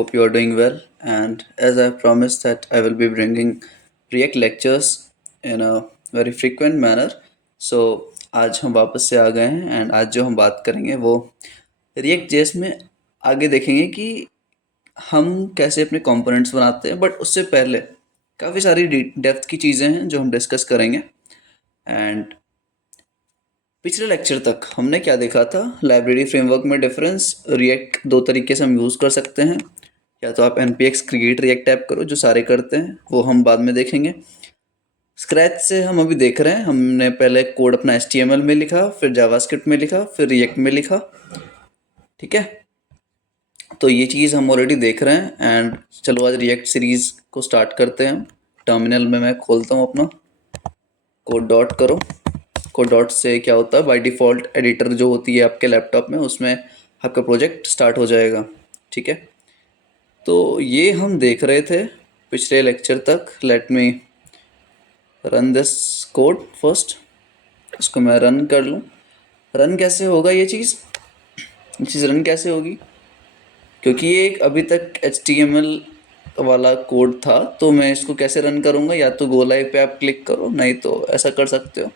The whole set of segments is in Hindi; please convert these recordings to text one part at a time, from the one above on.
hope you are doing well. And as I promised that I will be bringing React lectures in a very frequent manner. So आज हम वापस से आ गए हैं एंड आज जो हम बात करेंगे वो React JS में आगे देखेंगे कि हम कैसे अपने कंपोनेंट्स बनाते हैं, बट उससे पहले काफ़ी सारी डेप्थ की चीज़ें हैं जो हम डिस्कस करेंगे। एंड पिछले लेक्चर तक हमने क्या देखा था, लाइब्रेरी फ्रेमवर्क में डिफरेंस। रिएक्ट दो तरीके से हम यूज़ कर सकते हैं, या तो आप npx क्रिएट रिएक्ट टाइप करो जो सारे करते हैं, वो हम बाद में देखेंगे। स्क्रैच से हम अभी देख रहे हैं, हमने पहले कोड अपना HTML में लिखा, फिर जावास्क्रिप्ट में लिखा, फिर रिएक्ट में लिखा। ठीक है, तो ये चीज़ हम ऑलरेडी देख रहे हैं। एंड चलो आज रिएक्ट सीरीज़ को स्टार्ट करते हैं। टर्मिनल में मैं खोलता हूँ अपना, कोड डॉट करो। कोड डॉट से क्या होता है, बाय डिफ़ॉल्ट एडिटर जो होती है आपके लैपटॉप में, उसमें आपका प्रोजेक्ट स्टार्ट हो जाएगा। ठीक है, तो ये हम देख रहे थे पिछले लेक्चर तक। Let me run this code first. इसको मैं रन कर लूँ। रन कैसे होगा ये चीज़ रन कैसे होगी, क्योंकि ये एक अभी तक HTML वाला कोड था, तो मैं इसको कैसे रन करूँगा। या तो गो लाइव पे आप क्लिक करो, नहीं तो ऐसा कर सकते हो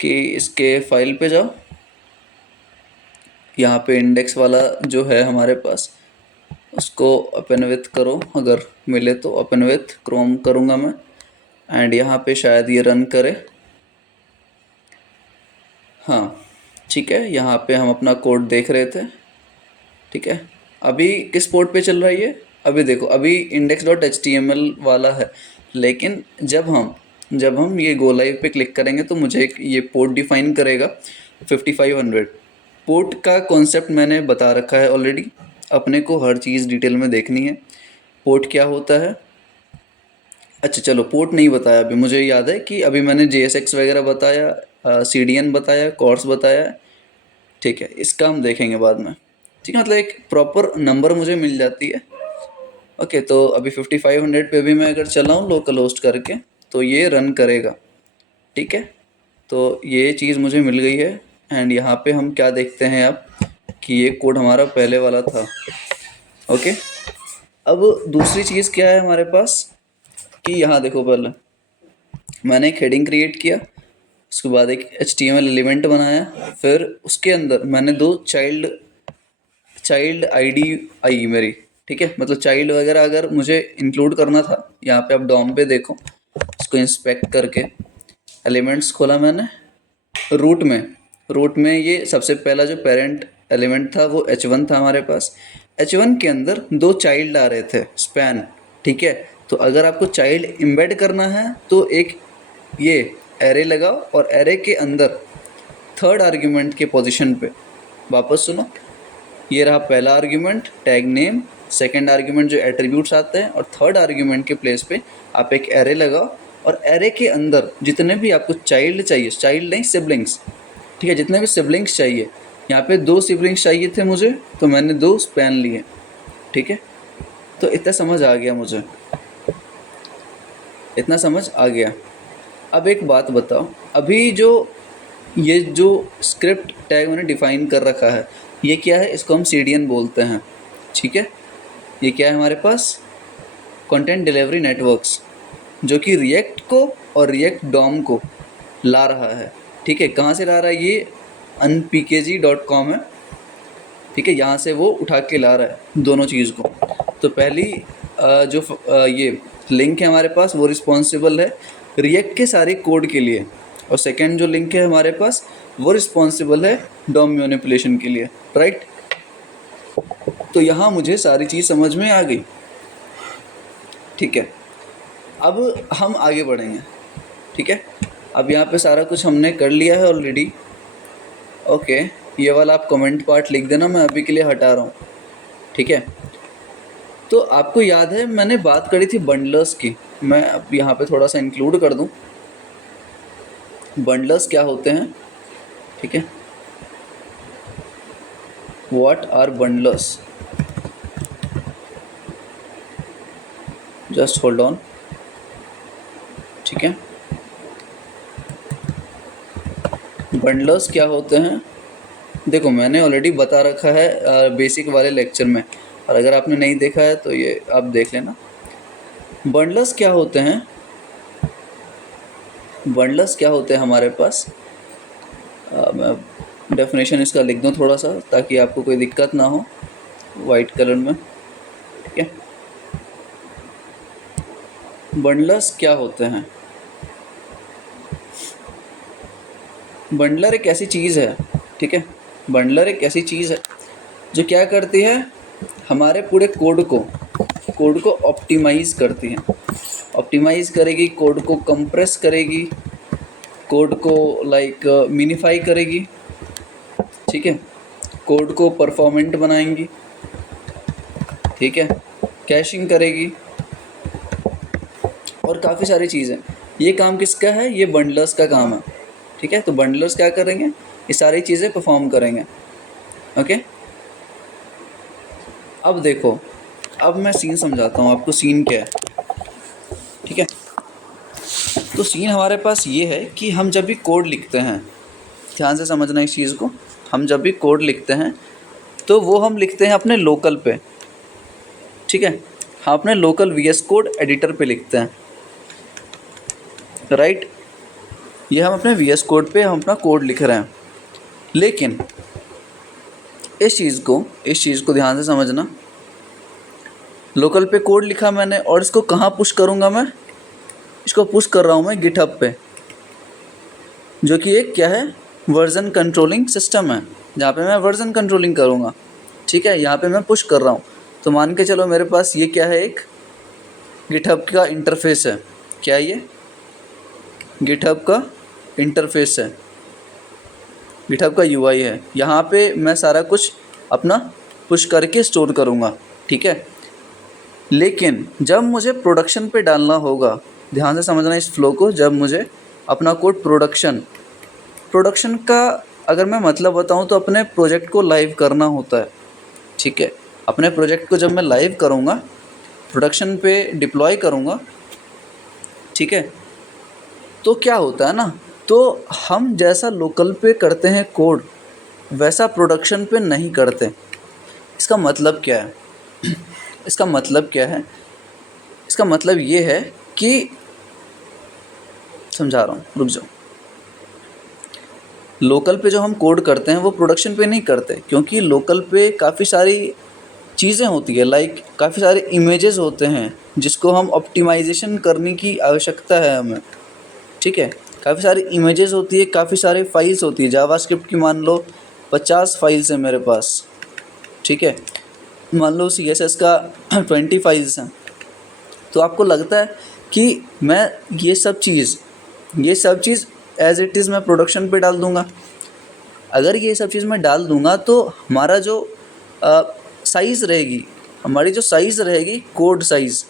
कि इसके फाइल पे जाओ, यहाँ पे इंडेक्स वाला जो है हमारे पास, उसको ओपन विथ करो, अगर मिले तो ओपन विथ क्रोम करूँगा मैं। एंड यहाँ पे शायद ये रन करे। हाँ ठीक है, यहाँ पे हम अपना कोड देख रहे थे। ठीक है, अभी किस पोर्ट पे चल रहा है ये, अभी देखो, अभी index.html वाला है। लेकिन जब हम ये गो लाइव पे क्लिक करेंगे तो मुझे एक ये पोर्ट डिफाइन करेगा 5500। पोर्ट का कॉन्सेप्ट मैंने बता रखा है ऑलरेडी, अपने को हर चीज़ डिटेल में देखनी है। पोर्ट क्या होता है, अच्छा चलो पोर्ट नहीं बताया अभी, मुझे याद है कि अभी मैंने JSX वगैरह बताया, CDN बताया, कॉर्स बताया। ठीक है, इसका हम देखेंगे बाद में। ठीक है, मतलब एक प्रॉपर नंबर मुझे मिल जाती है। ओके, तो अभी 5500 पे भी मैं अगर चलाऊँ लोकल होस्ट करके तो ये रन करेगा। ठीक है, तो ये चीज़ मुझे मिल गई है। एंड यहाँ पे हम क्या देखते हैं अब कि ये कोड हमारा पहले वाला था। ओके, अब दूसरी चीज़ क्या है हमारे पास कि यहाँ देखो, पहले मैंने एक हेडिंग क्रिएट किया, उसके बाद एक HTML एलिमेंट बनाया, फिर उसके अंदर मैंने दो चाइल्ड आईडी आई मेरी। ठीक है, मतलब चाइल्ड वगैरह अगर मुझे इंक्लूड करना था, यहाँ पे आप डॉम पे देखो, इसको इंस्पेक्ट करके एलिमेंट्स खोला मैंने। रूट में ये सबसे पहला जो पेरेंट एलिमेंट था वो H1 था हमारे पास। H1 के अंदर दो चाइल्ड आ रहे थे, स्पैन। ठीक है, तो अगर आपको चाइल्ड इम्बेड करना है तो एक ये एरे लगाओ, और एरे के अंदर थर्ड आर्ग्यूमेंट के पोजीशन पे, वापस सुनो, ये रहा पहला argument tag name, second argument जो एट्रीब्यूट्स आते हैं, और थर्ड आर्ग्यूमेंट के प्लेस पे आप एक एरे लगाओ, और एरे के अंदर जितने भी आपको चाइल्ड चाहिए, चाइल्ड नहीं सिबलिंग्स, ठीक है, जितने भी सिबलिंग्स चाहिए, यहाँ पे दो सिबलिंग्स चाहिए थे मुझे, तो मैंने दो स्पैन लिए। ठीक है, तो इतना समझ आ गया मुझे, इतना समझ आ गया। अब एक बात बताओ, अभी ये जो स्क्रिप्ट टैग मैंने डिफाइन कर रखा है, ये क्या है, इसको हम CDN बोलते हैं। ठीक है, ये क्या है हमारे पास, कंटेंट डिलीवरी नेटवर्क्स, जो कि रिएक्ट को और रिएक्ट डॉम को ला रहा है। ठीक है, कहाँ से ला रहा है, ये unpkg.com है। ठीक है, यहाँ से वो उठा के ला रहा है दोनों चीज़ को। तो पहली ये लिंक है हमारे पास, वो रिस्पॉन्सिबल है रिएक्ट के सारे कोड के लिए, और सेकंड जो लिंक है हमारे पास वो रिस्पॉन्सिबल है डॉम मैनिपुलेशन के लिए। राइट, तो यहाँ मुझे सारी चीज़ समझ में आ गई। ठीक है, अब हम आगे बढ़ेंगे। ठीक है, अब यहाँ पे सारा कुछ हमने कर लिया है ऑलरेडी। ओके, ये वाला आप कमेंट पार्ट लिख देना, मैं अभी के लिए हटा रहा हूँ। ठीक है, तो आपको याद है मैंने बात करी थी बंडलर्स की, मैं अब यहाँ पे थोड़ा सा इंक्लूड कर दूँ। बंडलर्स क्या होते हैं, ठीक है, what are bundlers, just hold on. ठीक है, बंडलर्स क्या होते हैं, देखो मैंने ऑलरेडी बता रखा है बेसिक वाले लेक्चर में। और अगर आपने नहीं देखा है तो ये आप देख लेना। बंडलर्स क्या होते हैं, बंडलर्स क्या होते हैं हमारे पास, मैं डेफिनेशन इसका लिख दूँ थोड़ा सा ताकि आपको कोई दिक्कत ना हो, वाइट कलर में। ठीक है, बंडलर्स क्या होते हैं। बंडलर एक ऐसी चीज़ है, ठीक है, बंडलर एक ऐसी चीज़ है जो क्या करती है, हमारे पूरे कोड को ऑप्टिमाइज़ करती है। ऑप्टिमाइज़ करेगी, कोड को कंप्रेस करेगी, कोड को लाइक मिनिफाई करेगी, ठीक है, कोड को परफॉर्मेंट बनाएंगी, ठीक है, कैशिंग करेगी और काफ़ी सारी चीज़ें। ये काम किसका है, ये बंडलर्स का काम है। ठीक है, तो बंडलर्स क्या करेंगे, ये सारी चीज़ें परफॉर्म करेंगे। ओके, अब देखो, अब मैं सीन समझाता हूँ आपको, सीन क्या है। ठीक है, तो सीन हमारे पास ये है कि हम जब भी कोड लिखते हैं, ध्यान से समझना इस चीज़ को, हम जब भी कोड लिखते हैं तो वो हम लिखते हैं अपने लोकल पे। ठीक है, हम अपने लोकल VS कोड एडिटर पे लिखते हैं, राइट। ये हम अपने VS कोड पे हम अपना कोड लिख रहे हैं। लेकिन इस चीज़ को ध्यान से समझना, लोकल पे कोड लिखा मैंने और इसको कहाँ पुश करूँगा मैं, इसको पुश कर रहा हूँ मैं गिटहब पे, जो कि एक क्या है, वर्जन कंट्रोलिंग सिस्टम है, जहाँ पे मैं वर्जन कंट्रोलिंग करूँगा। ठीक है, यहाँ पे मैं पुश कर रहा हूँ, तो मान के चलो मेरे पास ये क्या है, एक गिटहब का इंटरफेस है। क्या ये गिटहब का इंटरफेस है, गिटहब का UI है। यहाँ पे मैं सारा कुछ अपना पुश करके स्टोर करूँगा। ठीक है, लेकिन जब मुझे प्रोडक्शन पे डालना होगा, ध्यान से समझना इस फ्लो को, जब मुझे अपना कोड प्रोडक्शन का अगर मैं मतलब बताऊँ तो अपने प्रोजेक्ट को लाइव करना होता है। ठीक है, अपने प्रोजेक्ट को जब मैं लाइव करूँगा, प्रोडक्शन पे डिप्लॉय करूँगा, ठीक है, तो क्या होता है ना, तो हम जैसा लोकल पे करते हैं कोड, वैसा प्रोडक्शन पे नहीं करते। इसका मतलब क्या है, इसका मतलब क्या है, इसका मतलब ये है कि, समझा रहा हूँ, रुक जाओ। लोकल पे जो हम कोड करते हैं वो प्रोडक्शन पे नहीं करते, क्योंकि लोकल पे काफ़ी सारी चीज़ें होती है, लाइक काफ़ी सारे इमेजेस होते हैं जिसको हम ऑप्टिमाइजेशन करने की आवश्यकता है हमें। ठीक है, काफ़ी सारी इमेजेस होती है, काफ़ी सारे फाइल्स होती है, जावास्क्रिप्ट की मान लो 50 फाइल्स है मेरे पास। ठीक है, मान लो CSS का 20 फाइल्स हैं। तो आपको लगता है कि मैं ये सब चीज़ एज इट इज़ मैं प्रोडक्शन पे डाल दूँगा। अगर ये सब चीज़ मैं डाल दूँगा तो हमारा जो साइज़ रहेगी, हमारी जो साइज़ रहेगी, कोड साइज़,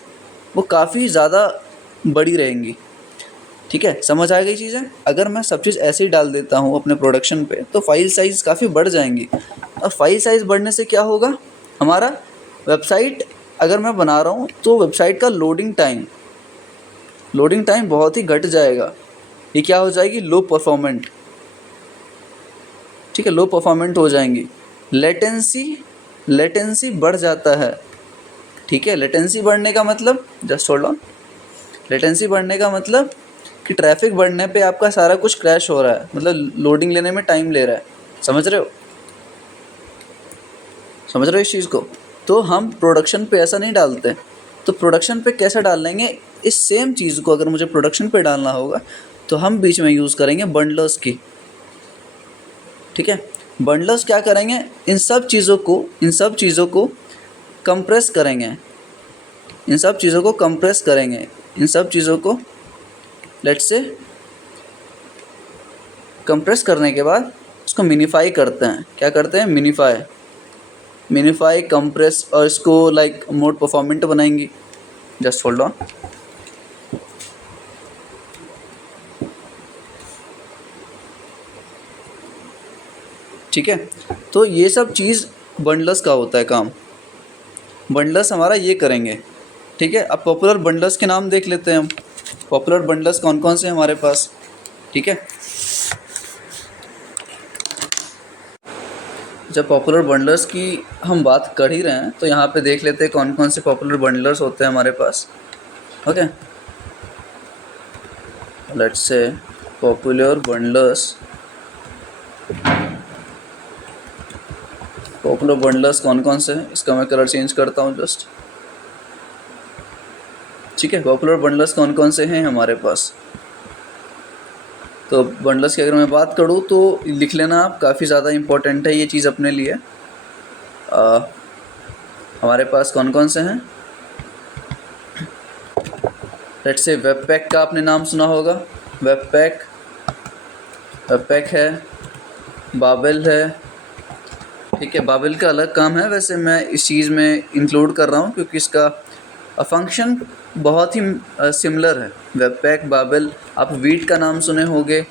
वो काफ़ी ज़्यादा बड़ी रहेंगी। ठीक है, समझ आ गई चीज़ें। अगर मैं सब चीज़ ऐसे ही डाल देता हूँ अपने प्रोडक्शन पे तो फाइल साइज़ काफ़ी बढ़ जाएंगी, और फाइल साइज़ बढ़ने से क्या होगा, हमारा वेबसाइट अगर मैं बना रहा हूँ तो वेबसाइट का लोडिंग टाइम बहुत ही घट जाएगा। ये क्या हो जाएगी, लो परफॉर्मेंट। ठीक है, लो परफॉर्मेंट हो जाएंगी। लेटेंसी बढ़ जाता है। ठीक है, लेटेंसी बढ़ने का मतलब, जस्ट होल्ड ऑन, लेटेंसी बढ़ने का मतलब कि ट्रैफिक बढ़ने पे आपका सारा कुछ क्रैश हो रहा है, मतलब लोडिंग लेने में टाइम ले रहा है। समझ रहे हो इस चीज़ को। तो हम प्रोडक्शन पे ऐसा नहीं डालते। तो प्रोडक्शन पे कैसे डाल लेंगे, इस सेम चीज़ को अगर मुझे प्रोडक्शन पे डालना होगा तो हम बीच में यूज़ करेंगे बंडलर्स की। ठीक है, बंडलर्स क्या करेंगे, इन सब चीज़ों को कंप्रेस करेंगे, इन सब चीज़ों को लेट्स से कंप्रेस करने के बाद उसको मिनीफाई करते हैं। क्या करते हैं, मिनीफाई कंप्रेस, और इसको लाइक मोड परफॉर्मेंट बनाएंगी। Just hold on. ठीक है, तो ये सब चीज़ बंडलर्स का होता है काम, बंडलर्स हमारा ये करेंगे। ठीक है, अब पॉपुलर बंडलर्स के नाम देख लेते हैं हम। पॉपुलर बंडलर्स कौन कौन से हैं हमारे पास। ठीक है, जब पॉपुलर बंडलर्स की हम बात कर ही रहे हैं तो यहाँ पे देख लेते हैं कौन कौन से पॉपुलर बंडलर्स होते हैं हमारे पास। Okay, let's say popular bundlers. Popular bundlers कौन कौन से हैं, इसका मैं कलर चेंज करता हूँ जस्ट। ठीक है, पॉपुलर बंडलर्स कौन कौन से हैं हमारे पास। तो बंडलर्स की अगर मैं बात करूँ तो लिख लेना आप, काफ़ी ज़्यादा इम्पोर्टेंट है ये चीज़ अपने लिए। हमारे पास कौन कौन से हैं, लेट्स से वेब पैक का आपने नाम सुना होगा। वेब पैक है, बाबेल है। ठीक है, बाबेल का अलग काम है, वैसे मैं इस चीज़ में इंक्लूड कर रहा हूँ क्योंकि इसका फंक्शन बहुत ही सिमिलर है। Web pack, Babel. आप वीट का नाम सुने होंगे,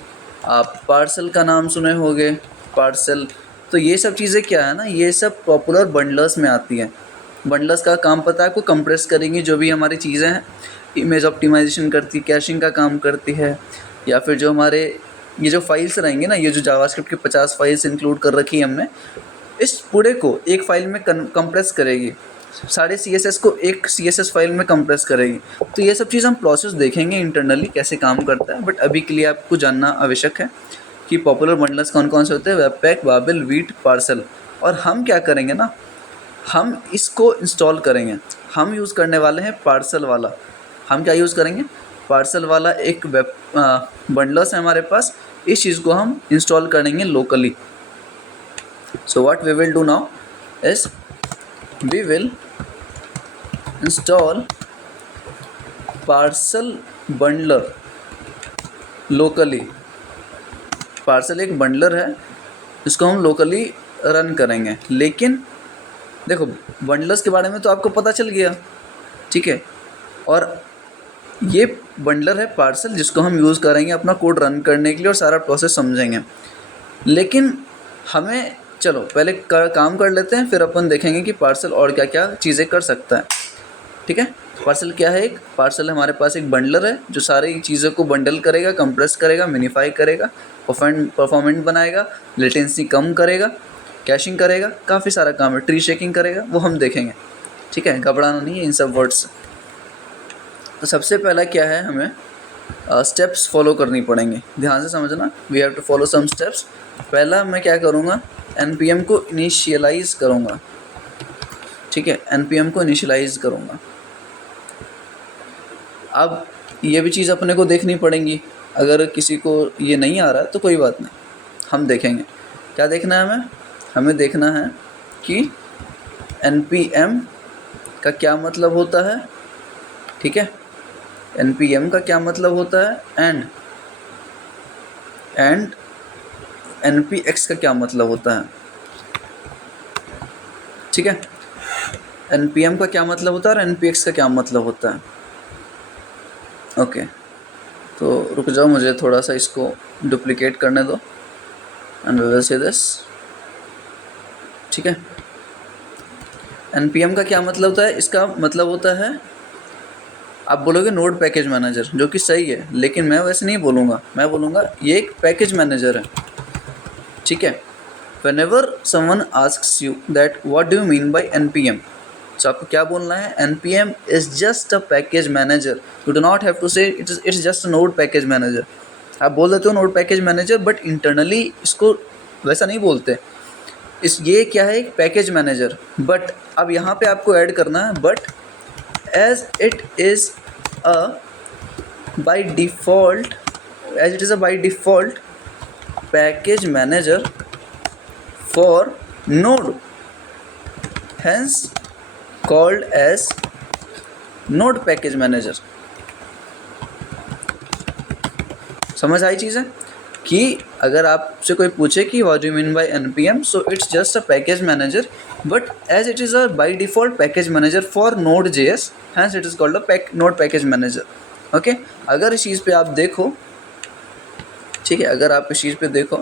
आप पार्सल का नाम सुने होंगे, पार्सल। तो ये सब चीज़ें क्या है ना, ये सब पॉपुलर बंडलर्स में आती हैं। बंडलर्स का काम पता है आपको, कंप्रेस करेंगी जो भी हमारी चीज़ें हैं, इमेज ऑप्टिमाइजेशन करती, कैशिंग का काम करती है, या फिर जो हमारे ये जो फाइल्स रहेंगे ना, ये जो जावास्क्रिप्ट की 50 फाइल्स इंक्लूड कर रखी है हमने, इस पूरे को एक फाइल में कंप्रेस करेगी, सारे CSS को एक CSS फाइल में कंप्रेस करेगी। तो ये सब चीज़ हम प्रोसेस देखेंगे इंटरनली कैसे काम करता है, बट अभी के लिए आपको जानना आवश्यक है कि पॉपुलर बंडलर्स कौन कौन से होते हैं, web pack, Babel, wheat, parcel. और हम क्या करेंगे ना, हम इसको इंस्टॉल करेंगे। हम यूज़ करने वाले हैं पार्सल वाला। हम क्या यूज़ करेंगे, पार्सल वाला एक वेब बंडलर्स है हमारे पास, इस चीज़ को हम इंस्टॉल करेंगे locally. So what we will do now is we will install parcel bundler locally। Parcel एक बंडलर है, इसको हम लोकली रन करेंगे। लेकिन देखो, बंडलर्स के बारे में तो आपको पता चल गया, ठीक है। और ये बंडलर है पार्सल, जिसको हम यूज़ करेंगे अपना कोड रन करने के लिए और सारा प्रोसेस समझेंगे। लेकिन हमें चलो पहले काम कर लेते हैं, फिर अपन देखेंगे कि पार्सल और क्या क्या चीज़ें कर सकता है। ठीक है, पार्सल क्या है, एक पार्सल हमारे पास एक बंडलर है जो सारी चीज़ों को बंडल करेगा, कंप्रेस करेगा, मिनिफाई करेगा, परफॉर्मेंट बनाएगा, लेटेंसी कम करेगा, कैशिंग करेगा, काफ़ी सारा काम है, ट्री शेकिंग करेगा, वो हम देखेंगे। ठीक है, घबराना नहीं है इन सब वर्ड्स से। तो सबसे पहला क्या है, हमें स्टेप्स फॉलो करनी पड़ेंगे, ध्यान से समझना। We have to follow some steps. पहला मैं क्या करूँगा, npm को इनिशियलाइज करूँगा। ठीक है, npm को इनिशियलाइज करूँगा। अब ये भी चीज़ अपने को देखनी पड़ेगी, अगर किसी को ये नहीं आ रहा है तो कोई बात नहीं, हम देखेंगे। क्या देखना है हमें देखना है कि npm का क्या मतलब होता है। ठीक है, npm का क्या मतलब होता है, एंड npx का क्या मतलब होता है। ठीक है, npm का क्या मतलब होता है और npx का क्या मतलब होता है। ओके, तो रुक जाओ, मुझे थोड़ा सा इसको डुप्लीकेट करने दो and we will see this. ठीक है, npm का क्या मतलब होता है, इसका मतलब होता है, आप बोलोगे नोड पैकेज मैनेजर, जो कि सही है, लेकिन मैं वैसे नहीं बोलूँगा, मैं बोलूँगा ये एक पैकेज मैनेजर है। ठीक है, whenever someone asks you that what do you mean by npm, तो आपको क्या बोलना है, npm is just a package manager। you do not have to say it's just a node package manager। आप बोल देते हो node package manager, but internally इसको वैसा नहीं बोलते। ये क्या है, एक पैकेज मैनेजर। बट अब यहाँ पे आपको ऐड करना है, but as it is a by default package manager for node, hence called as node package manager। समझ आई चीज़ है कि अगर आपसे कोई पूछे कि what do you mean by npm, so it's just a package manager, but as it is a by default package manager for node.js, hence it is called a node package manager। Okay, अगर इस चीज़ पे आप देखो, ठीक है, अगर आप इस चीज़ पे देखो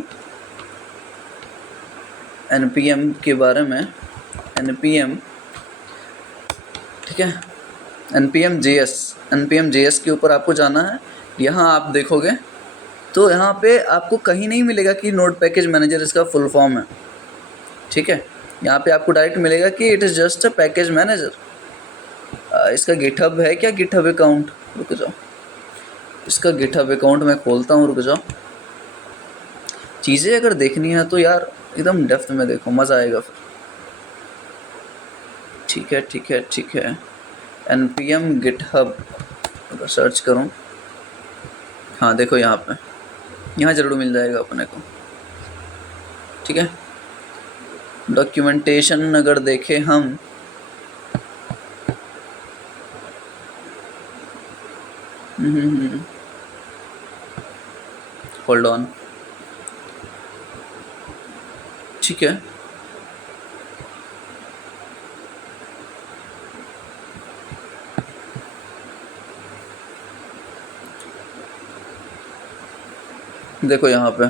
npm के बारे में, npm, ठीक है, npm JS के ऊपर आपको जाना है। यहाँ आप देखोगे तो यहाँ पे आपको कहीं नहीं मिलेगा कि नोड पैकेज मैनेजर इसका फुल फॉर्म है। ठीक है, यहाँ पे आपको डायरेक्ट मिलेगा कि it is just a package manager. इसका गिटहब है क्या, गिटहब अकाउंट? रुक जाओ, इसका गिटहब अकाउंट मैं खोलता हूँ, रुक जाओ। चीज़ें अगर देखनी है तो यार एकदम डेप्थ में देखो, मज़ा आएगा फिर। ठीक है ठीक है ठीक है, npm गिटहब अगर सर्च करूँ, हाँ देखो यहाँ पे, यहाँ ज़रूर मिल जाएगा अपने को। ठीक है, डॉक्यूमेंटेशन अगर देखें हम, होल्ड ऑन, ठीक है। देखो यहाँ पे,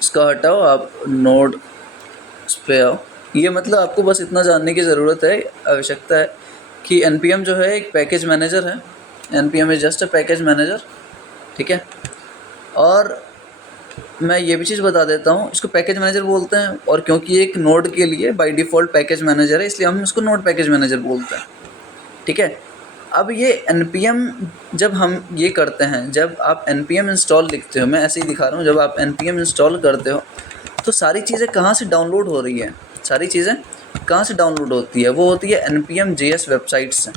इसका हटाओ, आप नोड पे आओ। ये मतलब आपको बस इतना जानने की ज़रूरत है, आवश्यकता है कि npm जो है एक पैकेज मैनेजर है। npm is just a package manager, ठीक है। और मैं ये भी चीज़ बता देता हूँ, इसको पैकेज मैनेजर बोलते हैं, और क्योंकि एक नोड के लिए बाय डिफ़ॉल्ट पैकेज मैनेजर है, इसलिए हम इसको नोड पैकेज मैनेजर बोलते हैं, ठीक है। अब ये npm जब हम ये करते हैं, जब आप npm इंस्टॉल लिखते हो, मैं ऐसे ही दिखा रहा हूँ, जब आप npm इंस्टॉल करते हो तो सारी चीज़ें कहाँ से डाउनलोड हो रही है, सारी चीज़ें कहाँ से डाउनलोड होती है, वो होती है npm.js वेबसाइट से,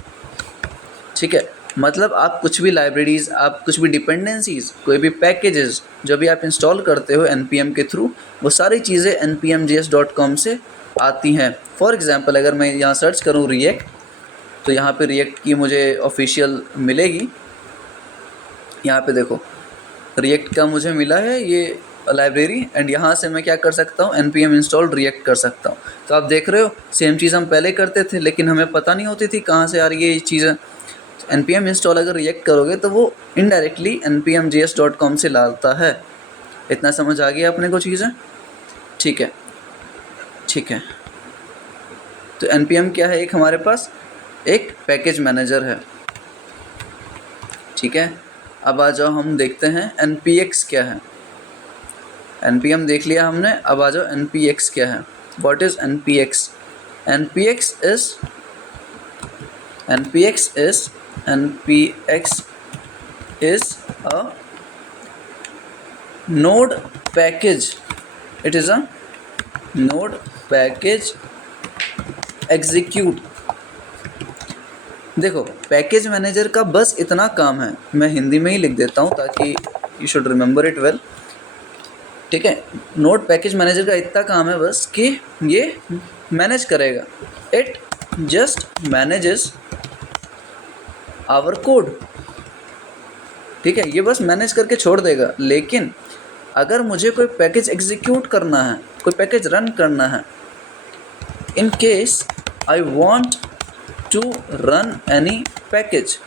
ठीक है। मतलब आप कुछ भी लाइब्रेरीज़, आप कुछ भी डिपेंडेंसीज़, कोई भी पैकेजेस जो भी आप इंस्टॉल करते हो npm के थ्रू, वो सारी चीज़ें npmjs.com से आती हैं। फॉर एग्ज़ाम्पल अगर मैं यहाँ सर्च करूँ रिएक्ट, तो यहाँ पे रिएक्ट की मुझे ऑफिशियल मिलेगी। यहाँ पे देखो, रिएक्ट का मुझे मिला है ये लाइब्रेरी, एंड यहाँ से मैं क्या कर सकता हूँ, npm इंस्टॉल रिएक्ट कर सकता हूँ। तो आप देख रहे हो, सेम चीज़ हम पहले करते थे, लेकिन हमें पता नहीं होती थी कहाँ से आ रही है ये चीज़ें। npm इंस्टॉल अगर रिएक्ट करोगे तो वो इनडायरेक्टली npmjs.com से लाता है। इतना समझ आ गया अपने को चीज़ें, ठीक है ठीक है। तो npm क्या है, एक हमारे पास एक पैकेज मैनेजर है, ठीक है। अब आ जाओ हम देखते हैं npx क्या है। npm देख लिया हमने, अब आ जाओ npx क्या है। What is npx? npx is a node package. It is a node package execute। देखो, पैकेज मैनेजर का बस इतना काम है, मैं हिंदी में ही लिख देता हूँ ताकि you should remember it well, ठीक है। नोड पैकेज मैनेजर का इतना काम है बस कि ये मैनेज करेगा, it just manages our code, ठीक है। ये बस मैनेज करके छोड़ देगा। लेकिन अगर मुझे कोई पैकेज एग्जीक्यूट करना है, कोई पैकेज रन करना है, in case I want to run any package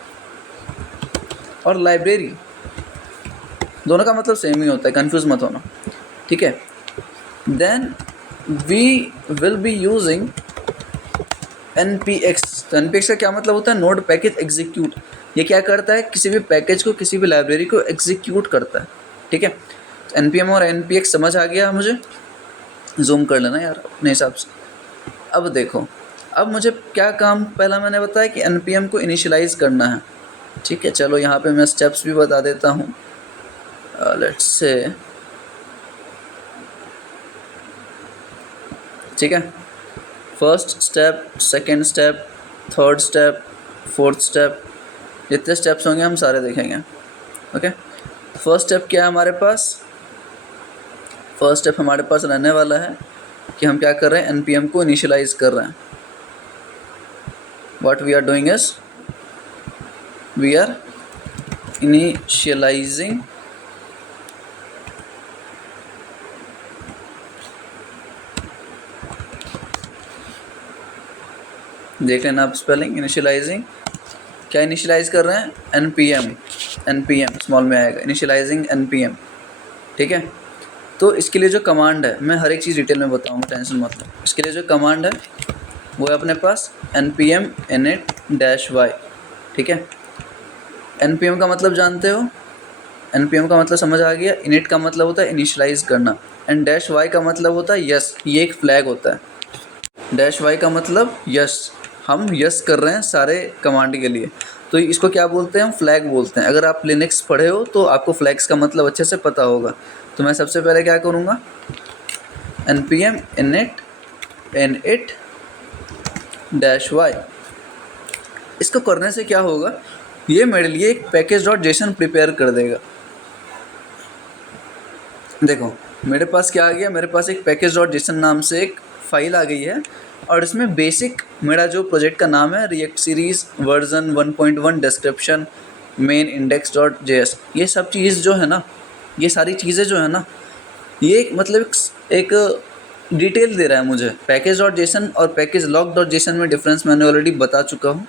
और लाइब्रेरी, दोनों का मतलब सेम ही होता है, कंफ्यूज मत होना, ठीक है। Then we will be using npx। तो npx का क्या मतलब होता है, नोड पैकेज एग्जीक्यूट। ये क्या करता है, किसी भी पैकेज को, किसी भी लाइब्रेरी को एग्जीक्यूट करता है, ठीक है। तो npm और npx समझ आ गया मुझे, जूम कर लेना यार अपने हिसाब से। अब देखो, अब मुझे क्या काम, पहला मैंने बताया कि npm को इनिशियलाइज़ करना है, ठीक है। चलो यहाँ पे मैं स्टेप्स भी बता देता हूँ। लेट्स से, ठीक है, first step, second step, third step, fourth step, जितने स्टेप्स होंगे हम सारे देखेंगे, ओके। फर्स्ट स्टेप क्या है हमारे पास, फर्स्ट स्टेप हमारे पास रहने वाला है कि हम क्या कर रहे हैं, npm को इनिशियलाइज कर रहे हैं। What we are doing is we are initializing देख लेना आप स्पेलिंग, इनिशियलाइजिंग क्या इनिशियलाइज कर रहे हैं, npm स्मॉल में आएगा, इनिशियलाइजिंग npm, ठीक है। तो इसके लिए जो कमांड है, मैं हर एक चीज़ डिटेल में बताऊंगा, टेंशन मत लो। इसके लिए जो कमांड है वो है अपने पास npm init-y, ठीक है। npm का मतलब जानते हो, npm का मतलब समझ आ गया, init का मतलब होता है इनिशियलाइज करना। एंड डैश वाई का मतलब होता है यस, ये एक फ्लैग होता है। डैश वाई का मतलब यस, हम यस कर रहे हैं सारे कमांड के लिए, तो इसको क्या बोलते हैं, हम फ्लैग बोलते हैं। अगर आप लिनक्स पढ़े हो तो आपको फ्लैग्स का मतलब अच्छे से पता होगा। तो मैं सबसे पहले क्या करूँगा, npm init डैश वाई। इसको करने से क्या होगा, ये मेरे लिए एक पैकेज डॉट जेसन प्रिपेयर कर देगा। देखो मेरे पास क्या आ गया, मेरे पास एक पैकेज डॉट जेसन नाम से एक फाइल आ गई है, और इसमें बेसिक मेरा जो प्रोजेक्ट का नाम है react series version 1.1 description main index dot JS, ये सब चीज़ जो है ना, ये सारी चीज़ें जो है ना, ये मतलब एक डिटेल दे रहा है मुझे। पैकेज डॉट जेसन और पैकेज लॉग डॉट जेसन में डिफरेंस मैंने ऑलरेडी बता चुका हूँ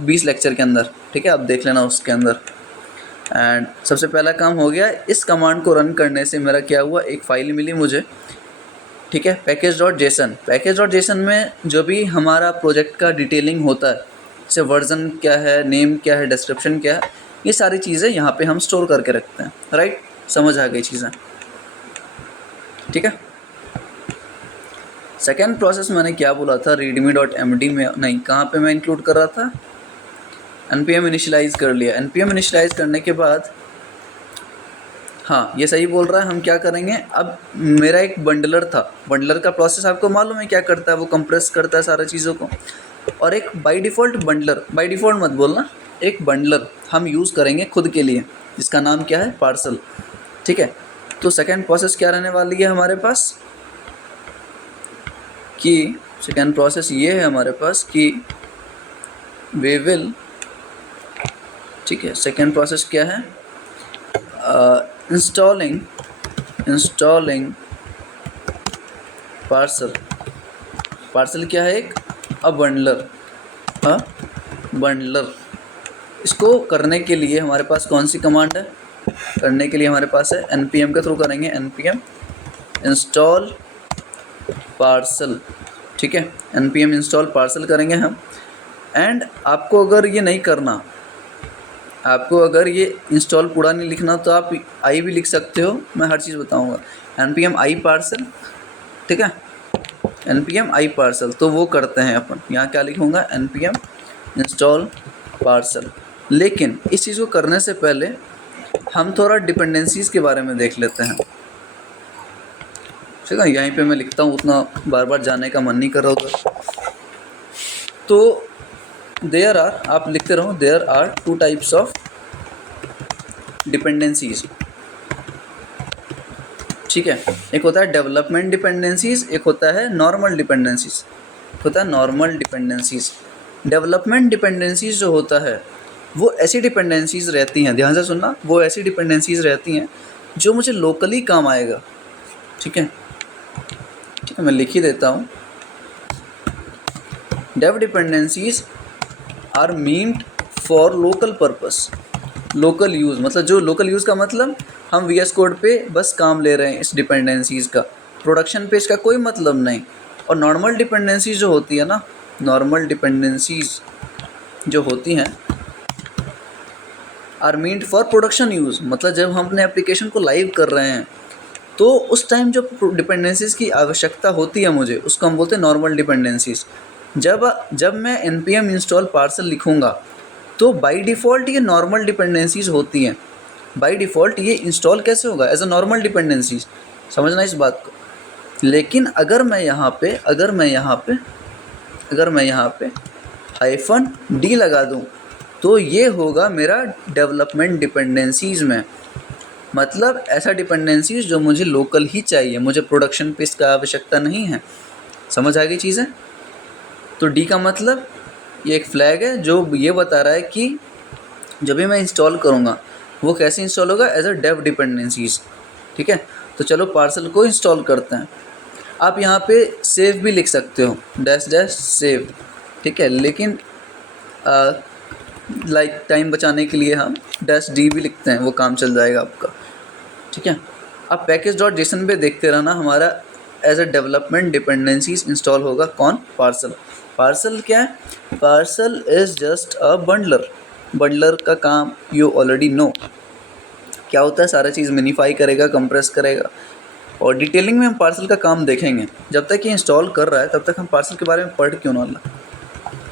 20 लेक्चर के अंदर, ठीक है, आप देख लेना उसके अंदर। एंड सबसे पहला काम हो गया, इस कमांड को रन करने से मेरा क्या हुआ, एक फ़ाइल मिली मुझे, ठीक है, package dot JSON. Package dot JSON में जो भी हमारा प्रोजेक्ट का डिटेलिंग होता है, जैसे वर्जन क्या है, नेम क्या है, डिस्क्रिप्शन क्या है, ये सारी चीज़ें यहाँ पे हम स्टोर करके रखते हैं। राइट, समझ आ गई चीज़ें, ठीक है। सेकेंड प्रोसेस मैंने क्या बोला था, readme.md में नहीं, कहाँ पे मैं इंक्लूड कर रहा था, npm इनिशियलाइज़ कर लिया। npm इनिशियलाइज़ करने के बाद, हाँ ये सही बोल रहा है, हम क्या करेंगे, अब मेरा एक बंडलर था, बंडलर का प्रोसेस आपको मालूम है क्या करता है, वो कंप्रेस करता है सारी चीज़ों को। और एक by default bundler, by default मत बोलना, एक बंडलर हम यूज़ करेंगे खुद के लिए, जिसका नाम क्या है, पार्सल, ठीक है। तो सेकेंड प्रोसेस क्या रहने वाली है हमारे पास, कि सेकेंड प्रोसेस ये है हमारे पास कि वे विल, ठीक है, सेकेंड प्रोसेस क्या है, इंस्टॉलिंग पार्सल। पार्सल क्या है, एक बंडलर, इसको करने के लिए हमारे पास कौन सी कमांड है, करने के लिए हमारे पास है npm के थ्रू करेंगे, npm इंस्टॉल पार्सल, ठीक है, npm इंस्टॉल पार्सल करेंगे हम। एंड आपको अगर ये नहीं करना, आपको अगर ये इंस्टॉल पूरा नहीं लिखना, तो आप आई भी लिख सकते हो, मैं हर चीज़ बताऊंगा। npm आई पार्सल, ठीक है, npm आई पार्सल, तो वो करते हैं अपन, यहाँ क्या लिखूँगा, npm इंस्टॉल पार्सल। लेकिन इस चीज़ को करने से पहले हम थोड़ा डिपेंडेंसीज़ के बारे में देख लेते हैं, ठीक है। यहीं पे मैं लिखता हूँ, उतना बार बार जाने का मन नहीं कर रहा होगा। तो देयर आर, आप लिखते रहो, there are 2 types of dependencies, ठीक है। एक होता है डेवलपमेंट डिपेंडेंसीज, एक होता है नॉर्मल डिपेंडेंसीज, होता है नॉर्मल डिपेंडेंसीज। डेवलपमेंट डिपेंडेंसीज जो होता है वो ऐसी डिपेंडेंसीज रहती हैं, ध्यान से सुनना, वो ऐसी डिपेंडेंसीज रहती हैं जो मुझे लोकली काम आएगा, ठीक है, ठीक है, मैं लिख ही देता हूँ। Dev dependencies are meant for local purpose, local use, मतलब जो लोकल यूज़ का मतलब हम VS कोड पे बस काम ले रहे हैं इस डिपेंडेंसीज़ का, प्रोडक्शन पे इसका कोई मतलब नहीं। और नॉर्मल डिपेंडेंसीज जो होती है ना, नॉर्मल डिपेंडेंसीज जो होती हैं are meant for production use, मतलब जब हम अपने एप्लीकेशन को लाइव कर रहे हैं तो उस टाइम जो डिपेंडेंसीज़ की आवश्यकता होती है मुझे, उसको हम बोलते हैं नॉर्मल डिपेंडेंसीज़। जब मैं npm इंस्टॉल पार्सल लिखूँगा तो बाय डिफ़ॉल्ट ये नॉर्मल डिपेंडेंसीज़ होती हैं, बाय डिफ़ॉल्ट ये इंस्टॉल कैसे होगा, एज अ नॉर्मल डिपेंडेंसीज़, समझना इस बात को। लेकिन अगर मैं यहाँ पे -d लगा दूँ तो ये होगा मेरा डेवलपमेंट डिपेंडेंसीज़ में, मतलब ऐसा डिपेंडेंसीज़ जो मुझे लोकल ही चाहिए, मुझे प्रोडक्शन पे इसका आवश्यकता नहीं है। समझ आ गई चीज़ें। तो डी का मतलब ये एक फ्लैग है जो ये बता रहा है कि जब भी मैं इंस्टॉल करूँगा वो कैसे इंस्टॉल होगा, एज अ डेव डिपेंडेंसीज़, ठीक है। तो चलो पार्सल को इंस्टॉल करते हैं। आप यहाँ पे सेव भी लिख सकते हो, --सेव, ठीक है, लेकिन लाइक टाइम बचाने के लिए हम -d भी लिखते हैं, वो काम चल जाएगा आपका, ठीक है। अब पैकेज डॉट जेसन पे देखते रहना, हमारा as a development dependencies install होगा कौन, पार्सल। पार्सल क्या है, parcel is just a bundler, bundler का काम यू ऑलरेडी नो क्या होता है, सारा चीज़ मिनीफाई करेगा, कंप्रेस करेगा, और डिटेलिंग में हम पार्सल का काम देखेंगे। जब तक ये इंस्टॉल कर रहा है तब तक हम पार्सल के बारे में पढ़ क्यों ना लें।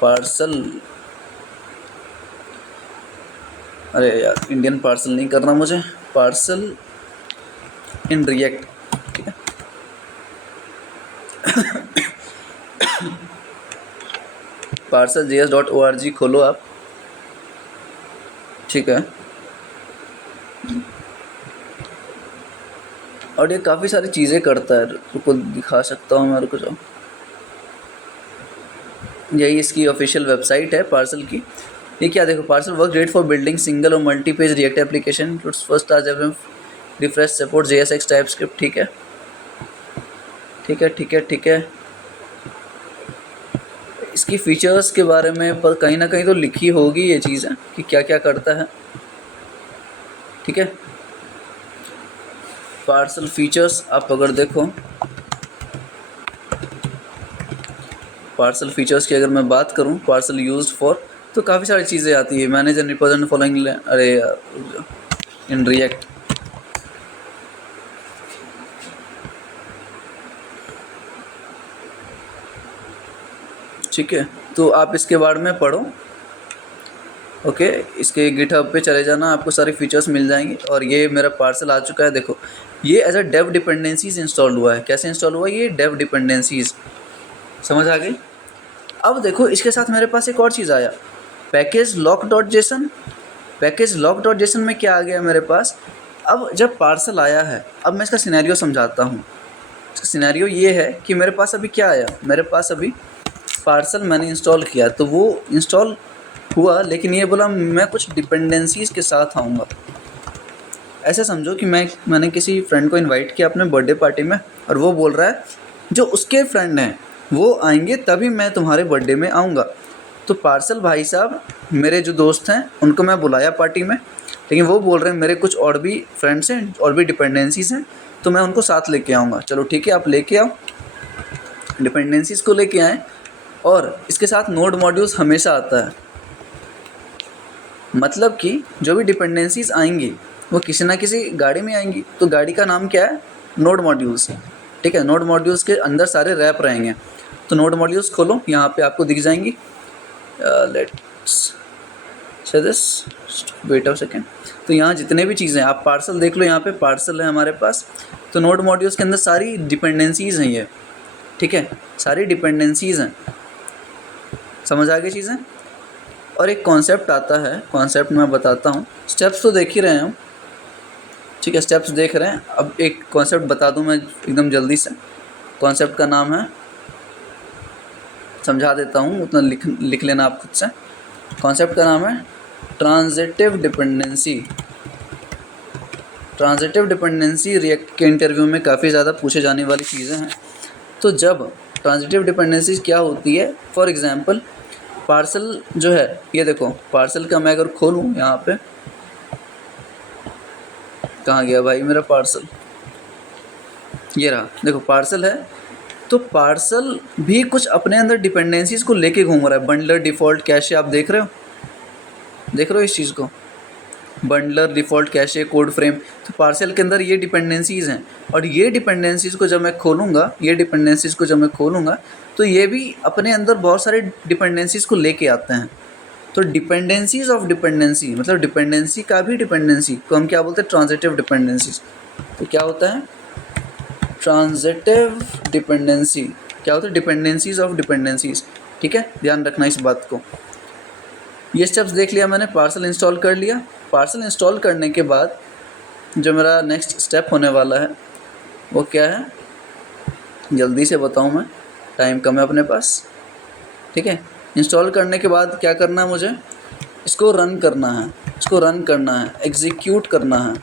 पार्सल, अरे यार इंडियन पार्सल नहीं करना मुझे, पार्सल इन रिएक्ट, ठीक है। पार्सल JS.org खोलो आप, ठीक है। और ये काफ़ी सारी चीज़ें करता है, रुको दिखा सकता हूँ मेरे को जो, यही इसकी ऑफिशियल वेबसाइट है पार्सल की। ये क्या देखो, parcel work great for building single और multi page react application, first आज refresh support JSX TypeScript, ठीक है ठीक है ठीक है ठीक है। इसकी फीचर्स के बारे में पर कहीं ना कहीं तो लिखी होगी ये चीज़ें कि क्या क्या करता है, ठीक है। पार्सल फीचर्स आप अगर देखो, पार्सल फीचर्स की अगर मैं बात करूं, पार्सल यूज्ड फॉर, तो काफ़ी सारी चीज़ें आती है। मैनेज एंड रिप्रेजेंट फॉलोइंग, अरे यार इन रिएक्ट, ठीक है। तो आप इसके बारे में पढ़ो, ओके। इसके गिटहब पे चले जाना, आपको सारे फीचर्स मिल जाएंगे। और ये मेरा पार्सल आ चुका है, देखो ये as a dev dependencies install हुआ है। कैसे इंस्टॉल हुआ है ये डेव डिपेंडेंसीज, समझ आ गई। अब देखो इसके साथ मेरे पास एक और चीज़ आया, package lock dot JSON. Package lock dot JSON में क्या आ गया मेरे पास, अब जब पार्सल आया है, अब मैं इसका सिनेरियो समझाता हूँ। इसका सिनेरियो ये है कि मेरे पास अभी क्या आया, मेरे पास अभी पार्सल मैंने इंस्टॉल किया, तो वो इंस्टॉल हुआ, लेकिन ये बोला मैं कुछ डिपेंडेंसीज के साथ आऊँगा। ऐसे समझो कि मैंने किसी फ्रेंड को इनवाइट किया अपने बर्थडे पार्टी में, और वो बोल रहा है जो उसके फ्रेंड हैं वो आएंगे तभी मैं तुम्हारे बर्थडे में आऊँगा। तो पार्सल भाई साहब, मेरे जो दोस्त हैं उनको मैं बुलाया पार्टी में, लेकिन वो बोल रहे हैं मेरे कुछ और भी फ्रेंड्स हैं और भी डिपेंडेंसीज हैं, तो मैं उनको साथ लेके आऊँगा। चलो ठीक है, आप लेके आओ, डिपेंडेंसीज को लेके आएँ। और इसके साथ नोड मॉड्यूल्स हमेशा आता है, मतलब कि जो भी डिपेंडेंसीज आएंगी वो किसी ना किसी गाड़ी में आएंगी, तो गाड़ी का नाम क्या है, नोड मॉड्यूल्स, ठीक है। नोड मॉड्यूल्स के अंदर सारे रैप रहेंगे। तो नोड मॉड्यूल्स खोलो, यहाँ पे आपको दिख जाएंगी। Let's say this, wait a second. तो यहाँ जितने भी चीज़ें, आप पार्सल देख लो, यहाँ पे पार्सल है हमारे पास। तो नोड मॉड्यूल्स के अंदर सारी डिपेंडेंसीज हैं ये, ठीक है, सारी डिपेंडेंसीज हैं, समझ आ गई चीज़ें। और एक कॉन्सेप्ट आता है, कॉन्सेप्ट मैं बताता हूँ। स्टेप्स तो देख ही रहे हैं हम, ठीक है, स्टेप्स देख रहे हैं। अब एक कॉन्सेप्ट बता दूँ मैं एकदम जल्दी से। कॉन्सेप्ट का नाम है, समझा देता हूँ, उतना लिख लेना आप खुद से। कॉन्सेप्ट का नाम है transitive dependency. Transitive dependency react के इंटरव्यू में काफ़ी ज़्यादा पूछे जाने वाली चीज़ें हैं। तो जब ट्रांजिटिव डिपेंडेंसी क्या होती है, फॉर एग्जांपल पार्सल जो है, ये देखो पार्सल का मैं अगर खोलूँ, यहाँ पे कहाँ गया भाई मेरा पार्सल, ये रहा, देखो पार्सल है। तो पार्सल भी कुछ अपने अंदर डिपेंडेंसीज को लेके घूम रहा है। बंडलर, डिफ़ॉल्ट, कैशे, आप देख रहे हो, देख रहे हो इस चीज़ को, bundler, default, cache, code frame. तो पार्सल के अंदर ये डिपेंडेंसीज़ हैं, और ये डिपेंडेंसीज़ को जब मैं खोलूँगा, ये डिपेंडेंसीज़ को जब मैं खोलूँगा, तो ये भी अपने अंदर बहुत सारे डिपेंडेंसीज़ को लेके आते हैं। तो डिपेंडेंसीज ऑफ डिपेंडेंसी, मतलब डिपेंडेंसी का भी डिपेंडेंसी को हम क्या बोलते हैं, ट्रांजिटिव डिपेंडेंसीज। तो क्या होता है ट्रांजिटिव डिपेंडेंसी, क्या होता है डिपेंडेंसीज ऑफ डिपेंडेंसीज, ठीक है, ध्यान रखना इस बात को। ये स्टेप्स देख लिया मैंने, पार्सल इंस्टॉल कर लिया। पार्सल इंस्टॉल करने के बाद जो मेरा नेक्स्ट स्टेप होने वाला है वो क्या है, जल्दी से बताऊँ मैं, टाइम कम है अपने पास, ठीक है। इंस्टॉल करने के बाद क्या करना है मुझे, इसको रन करना है, इसको रन करना है, एग्जीक्यूट करना है।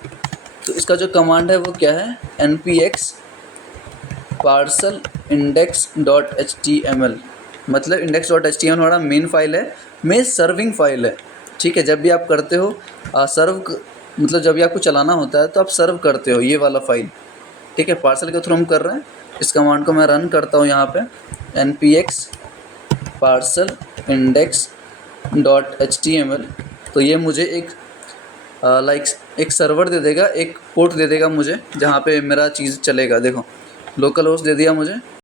तो इसका जो कमांड है वो क्या है, npx पार्सल index.html, मतलब index.html हमारा मेन फाइल है, मेन सर्विंग फाइल है, ठीक है। जब भी आप करते हो सर्व, मतलब जब भी आपको चलाना होता है तो आप सर्व करते हो ये वाला फाइल, ठीक है। पार्सल के थ्रू हम कर रहे हैं। इस कमांड को मैं रन करता हूँ यहाँ पे, npx पार्सल index.html। तो ये मुझे एक लाइक एक सर्वर दे देगा, एक पोर्ट दे देगा मुझे जहाँ पे मेरा चीज़ चलेगा। देखो लोकल होस्ट दे दिया मुझे,